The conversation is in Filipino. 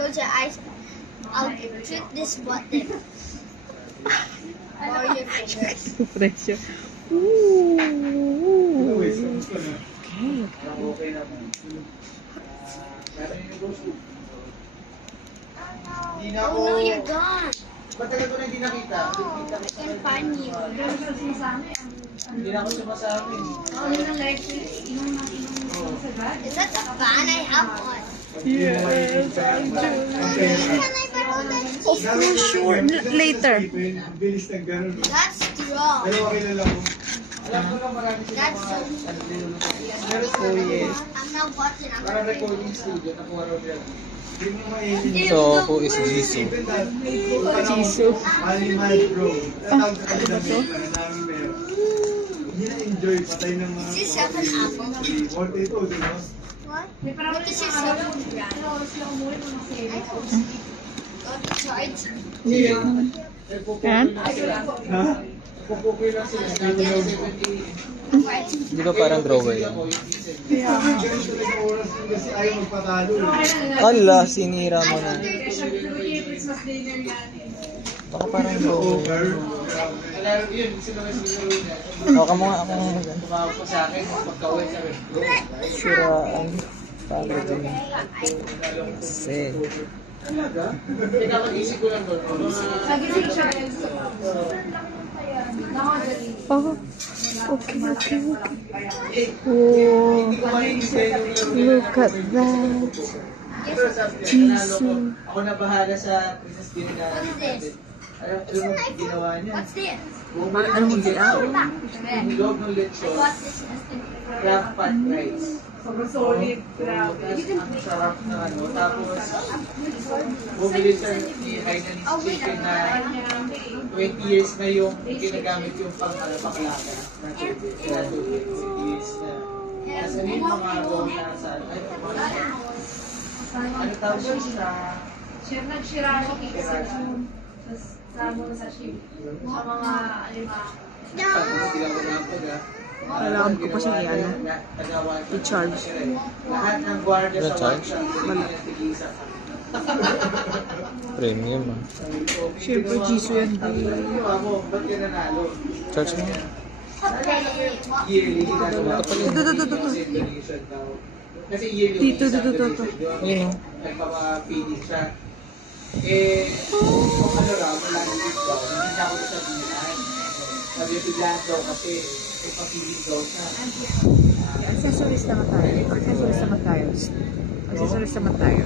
Close your eyes. I'll click this button. Or your fingers. Pressure. Ooh. Okay. Oh no, you're gone. Matagal ko na hindi nakita. I can find you. Hindi na ako sumasabi. Is that the fan? I have one. Yes, I do. Can I borrow that? Of course, sure. Later. Bilis ng ganun. That's strong. Pero kilala mo. Alam ko lang marami sila That's so. Oh, yes. I'm not watching. I'm Parang not recording studio. Nakuha raw dyan. Hindi mo mainin. So, who is Jisoo? Jisoo. Animal bro. Tatawag ka nila namin meron. Hindi na-enjoy. Patay ng mga... Is this an apple? What ito, di ba? What? What is your cell phone brand? Got the charge? Yan? Ha? Pupukoy lang sila. Di ba parang drawer yan? Ganito lang yung oras yun kasi ayaw magpatalo. Ala, sinira mo na. Baka parang drawer. Alam yun, sila na sinuro niya. Baka mo nga ako Tumawag ko sa akin, pagkawin sabi, siraan. Paano din? Kasi. talaga? Pinapag-isip ko lang doon. Oh, okay, okay, okay. Oh, look at that. Jisoo. Ako na bahala sa Princess Dinner. Alam mo ginawa niya? What's this? Ano mo din ako? Yung loob ng lechon, What's this? crab pot rice. Sobrang solid. Ang sarap na ano. Tapos, bumili siya ni Hainanese chicken na 20 years na yung ginagamit yung pang-baklaka. 20 years na. Kasi yung mga raw na sa ano tawag siya? Nag-shirano pizza sa mga sa ship. Sa mga Alam ko pa siya ano. I-charge. Lahat ng guardia sa Na-charge? workshop. Premium ah. Siyempre, Jisoo yan. Ba't ka nanalo? Charge mo. Yearly, ginagawa ko. Ito. Donation daw. Kasi yearly, Dito. Ayun oh. nagpapa-feeding siya. Kung ano raw, wala na daw, hindi na ako sabihan. Sabi yung biglaan daw kasi nagpa-feeding daw siya. Accessories naman tayo. Accessories naman tayo.